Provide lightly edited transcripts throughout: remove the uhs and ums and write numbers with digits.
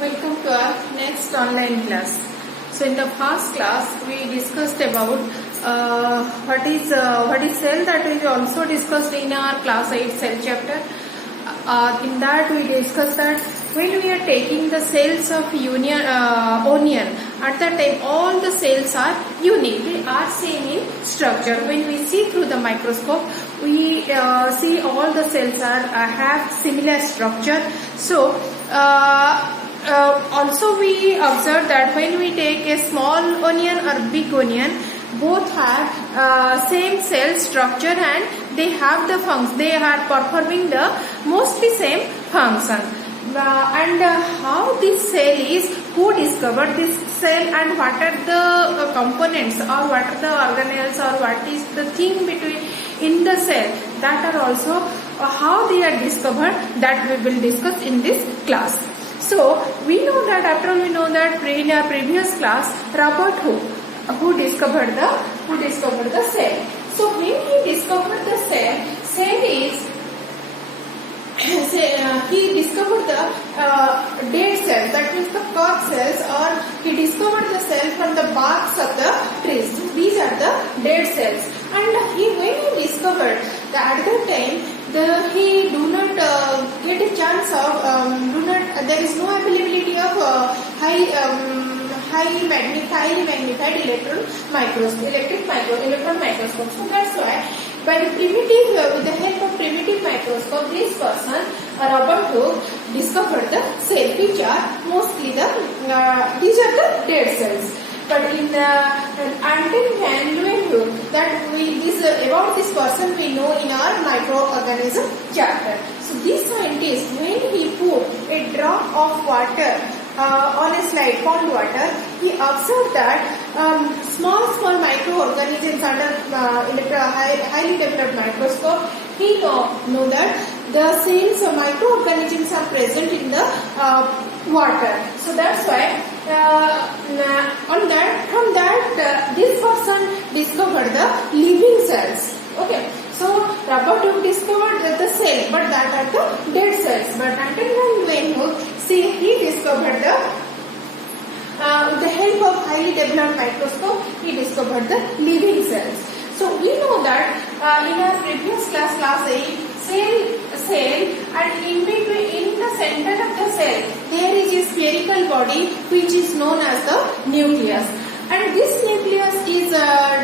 Welcome to our next online class. So in the first class we discussed about what is cell. That is also discussed in our class 8 cell chapter. In that we discussed that when we are taking the cells of onion, at that time all the cells are unique. They are same in structure. When we see through the microscope, we see all the cells have similar structure. So also we observe that when we take a small onion or big onion, both have same cell structure and they have the function. They are performing the mostly same function. How this cell is, who discovered this cell, and what are the components, or what are the organelles, or what is the thing between in the cell, that are also how they are discovered, that we will discuss in this class. So we know that in our previous class, Robert Hooke, who discovered the cell. So when he discovered the cell is he discovered the dead cells, that means the corpse cells, or he discovered the cell from the barks of the trees. These are the dead cells. And when he discovered that at that time, he do not get a chance of there is no availability of highly magnified electron microscope. So that's why with the help of primitive microscope, this person Robert Hooke discovered the cell, which are mostly these are the dead cells. But in Anton van Leeuwenhoek, about this person we know in our microorganism chapter. So this scientist, when he put a drop of water on a slide, pond water, he observed that small microorganisms under highly developed microscope, he know that the cells of microorganisms are present in the water. So that's why this person discovered the living cells. Okay. So Robert Hooke discovered the cell, but that are the dead cells. But Anton van Leeuwenhoek, he discovered with the help of highly developed microscope, he discovered the living cells. So we know that in our previous class 8, cell, and in the center of the cell, there is a spherical body which is known as the nucleus. And this nucleus is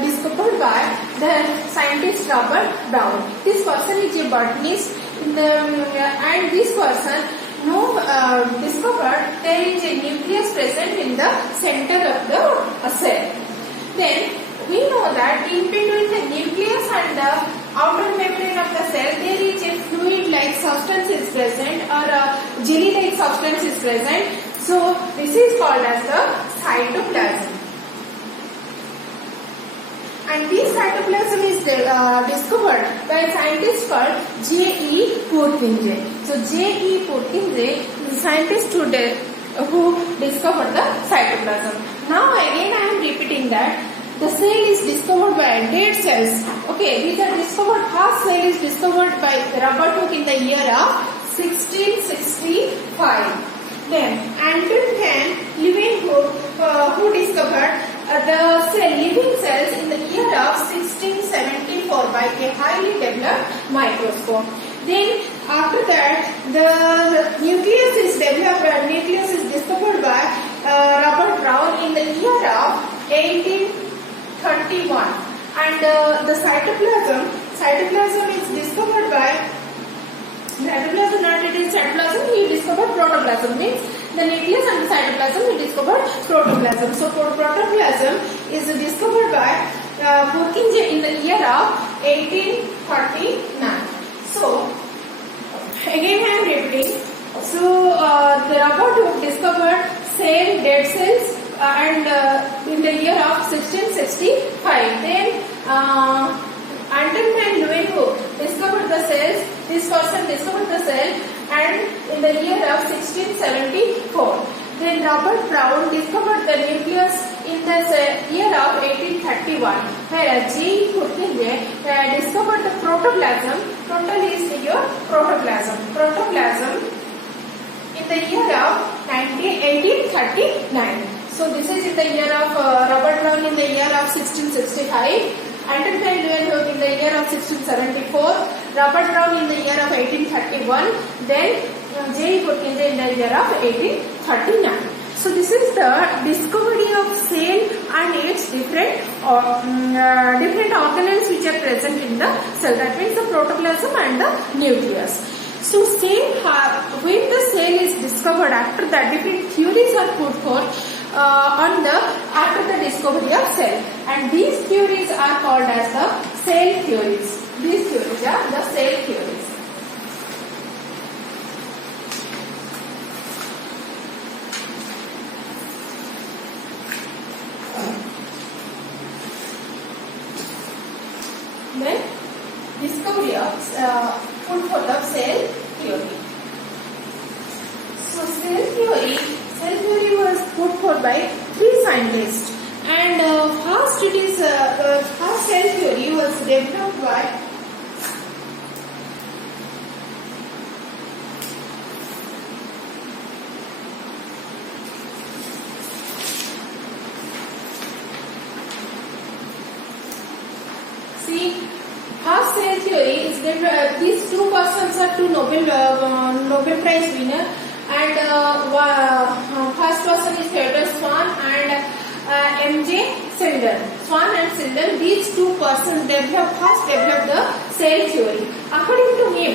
discovered by the scientist Robert Brown. This person is a botanist, and this person discovered there is a nucleus present in the center of the cell. Then we know that in between the nucleus and the outer membrane of the cell, there is a fluid-like substance is present, or a jelly-like substance is present. So this is called as the cytoplasm. And this cytoplasm is discovered by a scientist called J.E. Purkinje. So J.E. Purkinje is a scientist who discovered the cytoplasm. Now again I am repeating that the cell is discovered by dead cells. Okay, these are discovered. First cell is discovered by Robert Hooke in the year of 1665. Then Anton van Leeuwenhoek, who discovered the living cells in the year of 1674 by a highly developed microscope. Then after that, the nucleus is discovered by Robert Brown in the year of 1831, and the cytoplasm is discovered by cytoplasm. He discovered protoplasm, means the nucleus and the cytoplasm, he discovered protoplasm. So protoplasm is discovered by Purkinje in the year of 1839. So again I am repeating. So the Robert Hooke discovered dead cells in the year of 1665. Then Anton van Leeuwenhoek discovered the cells. This person discovered the cell, and in the year of 1674. Then Robert Brown discovered the nucleus in the year of 1831. Whereas J.E. Purkinje discovered the protoplasm. Total is your protoplasm. Protoplasm in the year of 1839. So this is in the year of Robert Brown in the year of 1665. Anton van Leeuwenhoek in the year of 1674, Robert Brown in the year of 1831, then J. E. Purkinje in the year of 1839. So this is the discovery of cell and its different organelles which are present in the cell. That means the protoplasm and the nucleus. So when the cell is discovered, after that different theories are put forth after the discovery of cell, and these theories are called as the cell theories. These theories are the cell theories. Then discovery of put forth of cell theory. So cell theory was put forth by 3 scientists, and first cell theory was developed by first cell theory is developed. These 2 persons are 2 Nobel Prize winner, and first person is Theodor Swan and M.J. Sindel. Swan and Sindel, these 2 persons first developed the cell theory. According to him,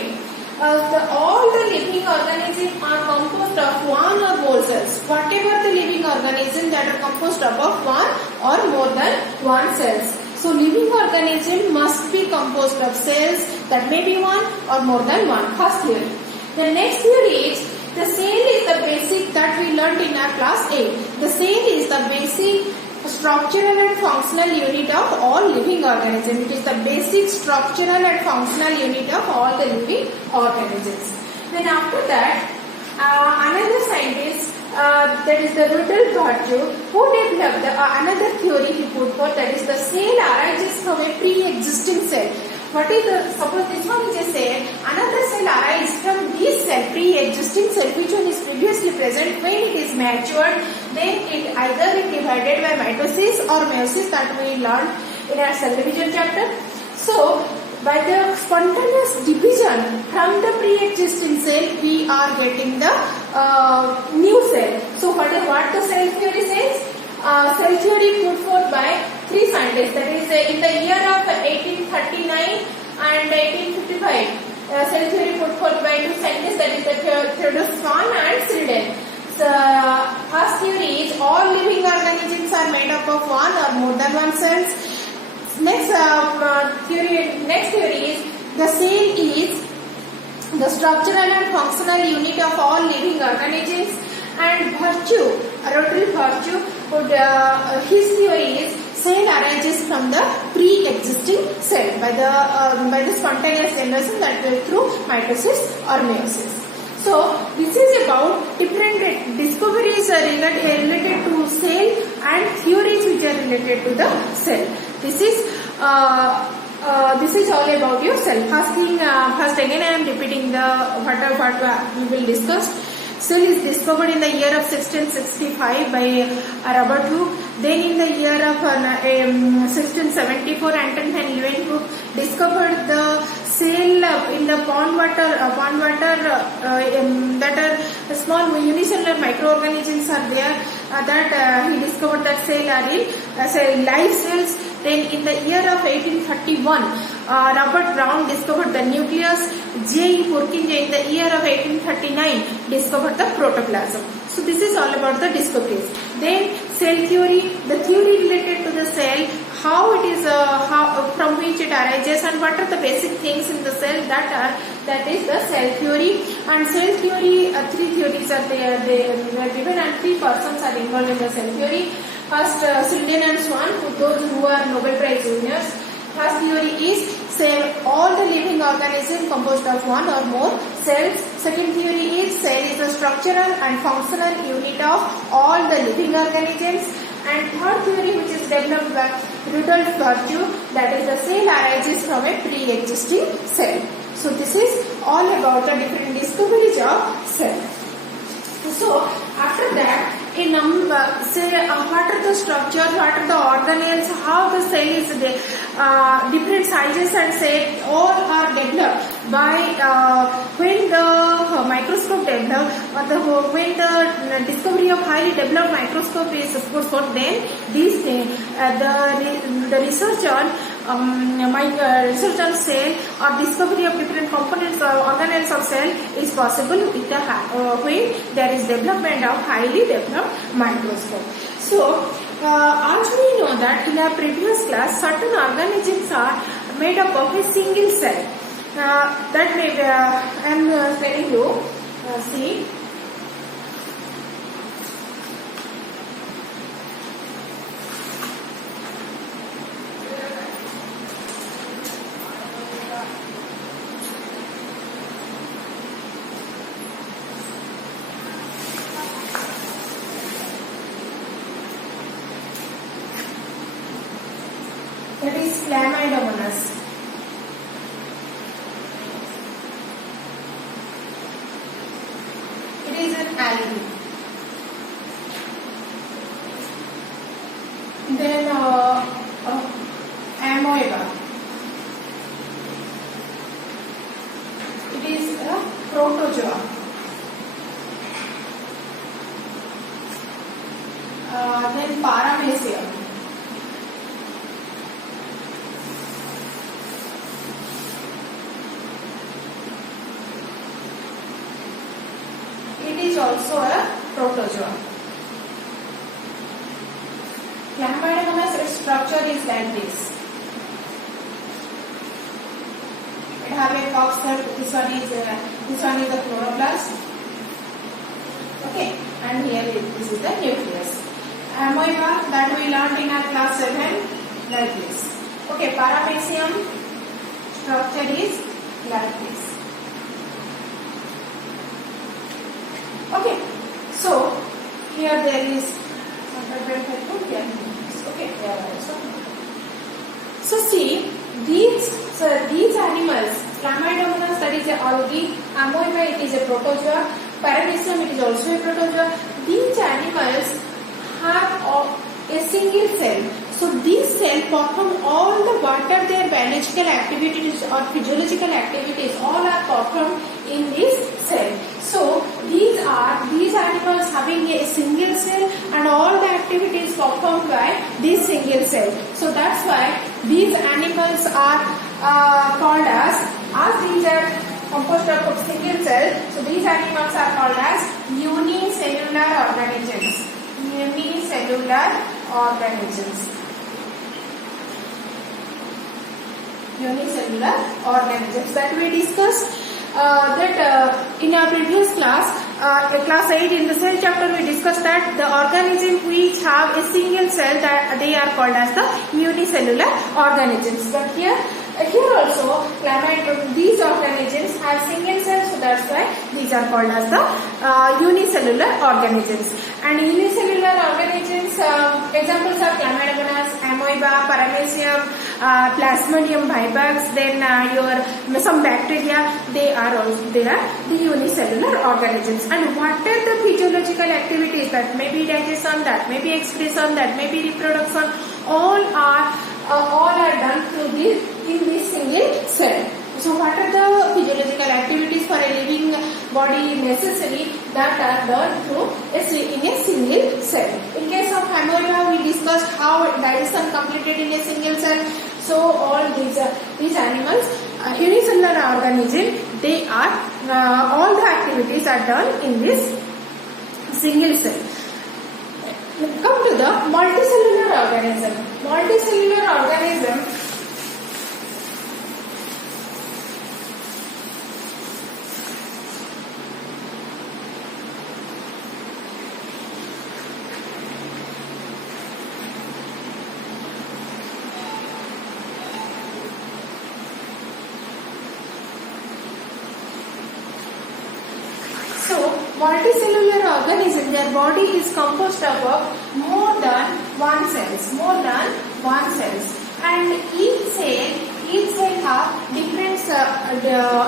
all the living organisms are composed of 1 or more cells. Whatever the living organisms that are composed of 1 or more than 1 cells. So living organism must be composed of cells that may be 1 or more than 1. First theory. The next theory is the cell is the basic that we learnt in our class 8. The cell is the basic structural and functional unit of all living organisms. It is the basic structural and functional unit of all the living organisms. Then after that, another scientist, that is the Rudolf Virchow, who developed another theory he put forth, that is the cell arises from a pre-existing cell. What is suppose this one is a cell, another cell arises from this cell, pre-existing cell, which one is previously present. When it is matured, then it either divided by mitosis or meiosis, that we learned in our cell division chapter. So by the spontaneous division from the pre-existing cell, we are getting the new cell. So what the cell theory says? Cell theory put forth by 3 scientists, that is in the year of 1839 and 1855. Cell theory put forth by 2 scientists, that is the Theodor Swan and Sindel. So first theory is all living organisms are made up of 1 or more than 1 cells. Next theory is the cell is the structural and functional unit of all living organisms, and Rudolf Virchow, his theory is cell arises from the pre-existing cell by the spontaneous generation, that will through mitosis or meiosis. So this is about different discoveries related to cell and theories which are related to the cell. This is all about your cell. First again I am repeating what we will discuss. Cell is discovered in the year of 1665 by Robert Hooke. Then in the year of 1674, Anton van Leeuwenhoek discovered the cell in the pond water that are small unicellular microorganisms are there. He discovered that cell are in live cells. Then in the year of 1831, Robert Brown discovered the nucleus. J. E. Purkinje in the year of 1839 discovered the protoplasm. So this is all about the discoveries. Then cell theory, the theory related to the cell, how it is, from which it arises, and what are the basic things in the cell, that is the cell theory. And cell theory, 3 theories are there. They were given, and 3 persons are involved in the cell theory. First, Sindel and Swan, those who are Nobel Prize winners. First theory is all the living organisms composed of 1 or more cells. Second theory is cell is a structural and functional unit of all the living organisms. And third theory, which is developed by Rudolf Virchow, that is the cell arises from a pre-existing cell. So this is all about the different discoveries of cell. So after after that, say what are the structures, what are the organelles, how the cell is different sizes and shape, all are developed by when the microscope developed, or when the discovery of highly developed microscope is performed. Then these things, the research on research on cell or discovery of different components or organelles of cell is possible with the when there is development of highly developed microscope. So as we know that in our previous class, certain organisms are made up of a single cell. That may I am telling you. See. That is Chlamydomonas. It is an algae. Then amoeba. It is a protozoa. Then Paramecium. It is also a protozoa. Chlamydomonas structure is like this. It have a cox cell. This one is the chloroplast. Okay, and here this is the nucleus. Amoeba that we learned in our class 7 like this. Okay, Paramecium structure is like this. Okay, so here there is okay. So see these animals, Chlamydomonas, that is a algae, amoeba, it is a protozoa, Paramecium, it is also a protozoa. These animals have a single cell. So these cells perform all the what are their biological activities or physiological activities, all are performed in this cell. So these animals having a single cell and all the activities performed by this single cell. So that's why these animals are called as these are composed of single cell. So these animals are called as unicellular organisms. Unicellular organisms. Unicellular organisms that we discussed in our previous class, class 8 in the cell chapter, we discussed that the organisms which have a single cell, that they are called as the unicellular organisms. But here also these organisms have single cells, so that's why these are called as the unicellular organisms. And unicellular organisms, examples are Chlamydomonas, amoeba, Paramecium, Plasmodium vivax, then some bacteria, they are the unicellular organisms. And what are the physiological activities? That may be digestion, that may be excretion, that may be reproduction, all are done through in this single cell. So what are the physiological activities for a living body necessary that are done through in a single cell? In case of amoeba, we discussed how digestion completed in a single cell. So all these animals, unicellular organisms, they are all the activities are done in this single cell. Come to the multicellular organism. Multicellular organism. Multicellular organism, their body is composed of more than one cells, and each cell have different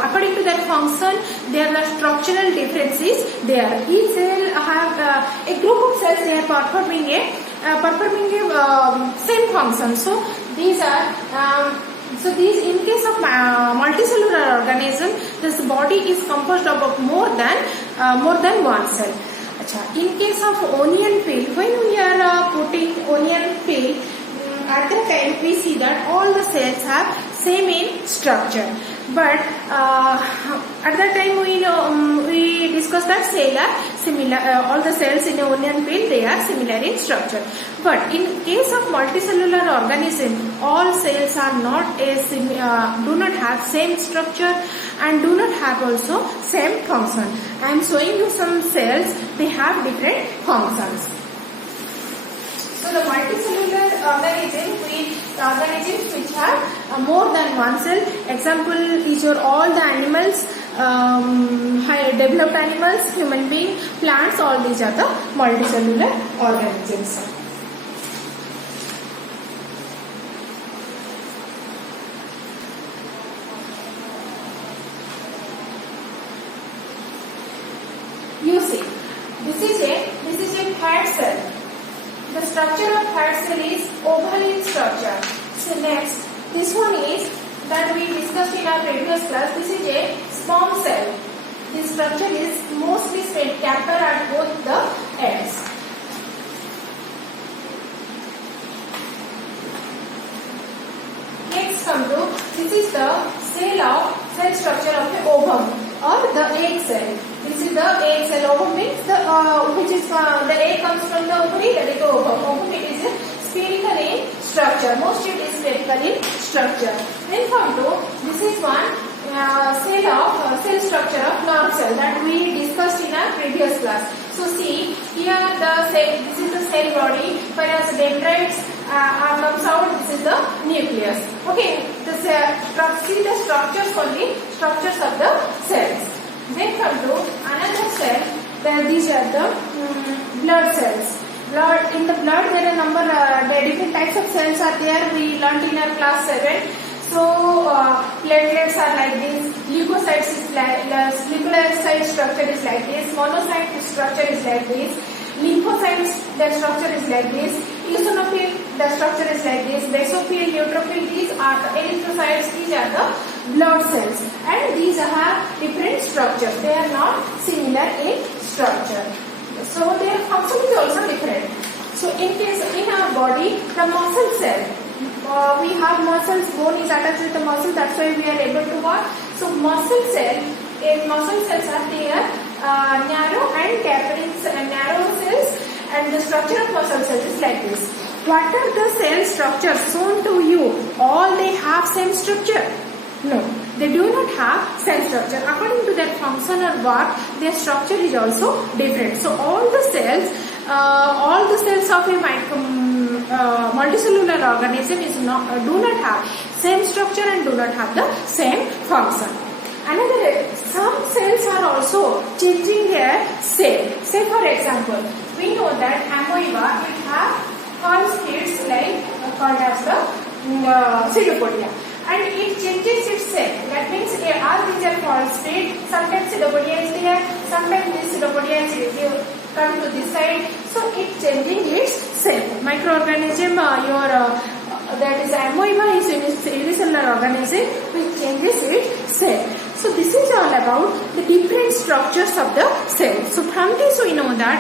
according to their function. There are structural differences there. Each cell have a cells they are performing a same function. So these are these in case of multicellular organism, this body is composed of more than one cell. In case of onion peel, when we are putting onion peel, at that time we see that all the cells have same in structure, but at that time we discussed that cell are similar. All the cells in a onion peel, they are similar in structure. But in case of multicellular organism, all cells are not do not have same structure and do not have also same function. I am showing you some cells, they have different functions. So the multicellular organisms which have more than one cell. Example is your all the animals, high developed animals, human being, plants. All these are the multicellular organisms. You see, this is a fat cell. The structure of fat cell is oval in structure. So next, this one is that we discussed in our previous class. This is a sperm cell. This structure is mostly straight, taper at both the ends. Next come to, this is the cell structure of the ovum or the egg cell. This is the egg cell. Ovum means the egg comes from the ovary, that is the ovum. Ovum, it is a spherical in structure. Mostly it is spherical in structure. Then come to, this is one cell structure of nerve cell that we discussed in our previous class. So see, here this is the cell body, whereas dendrites comes out, this is the nucleus. Okay, see the structures of the cells. Then come to another cell, where these are the blood cells. In the blood there are different types of cells are there. We learnt in our class 7. So platelets are like this, leukocytes is leukocyte structure is like this, monocyte structure is like this, lymphocytes, their structure is like this, eosinophil, the structure is like this, basophil, neutrophil, these are the erythrocytes, these are the blood cells, and these have different structures. They are not similar in structure. So their function is also different. So in our body, the muscle cell, we have muscles, bone is attached with the muscle, that's why we are able to walk. So muscle cells are there, narrow and tapering narrow cells, and the structure of muscle cells is like this. What are the cell structures shown to you? All they have same structure? No, they do not have same structure. According to their function or work, their structure is also different. So all the cells of a multicellular organism do not have same structure and do not have the same function. Some cells are also changing their shape. Say for example, we know that amoeba, it have false states called as the pseudopodia, and it changes its shape. That means all these are false states. Sometimes pseudopodia is there, sometimes this pseudopodia is come to this side. So it changing its shape. Microorganism, that is amoeba is a unicellular organism which changes its shape. So this is all about the different structures of the cell. So from this we know that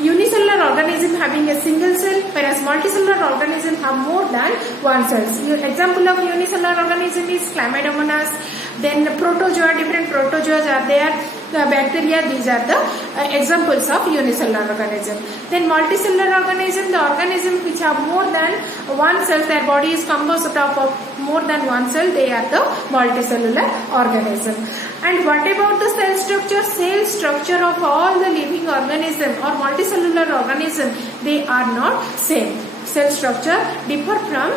unicellular organism having a single cell, whereas multicellular organism have more than one cell. Example of unicellular organism is Chlamydomonas. Then protozoa, different protozoas are there. The bacteria, these are the examples of unicellular organism. Then multicellular organism, the organism which have more than one cell, their body is composed of more than one cell, they are the multicellular organism. And what about the cell structure? Cell structure of all the living organism or multicellular organism, they are not same. Cell structure differ from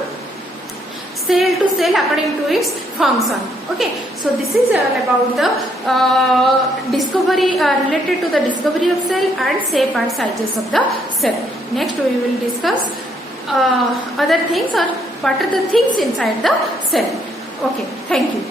cell to cell according to its function. Okay, so this is all about the discovery related to the discovery of cell and shape and sizes of the cell. Next we will discuss other things or what are the things inside the cell. Okay, thank you.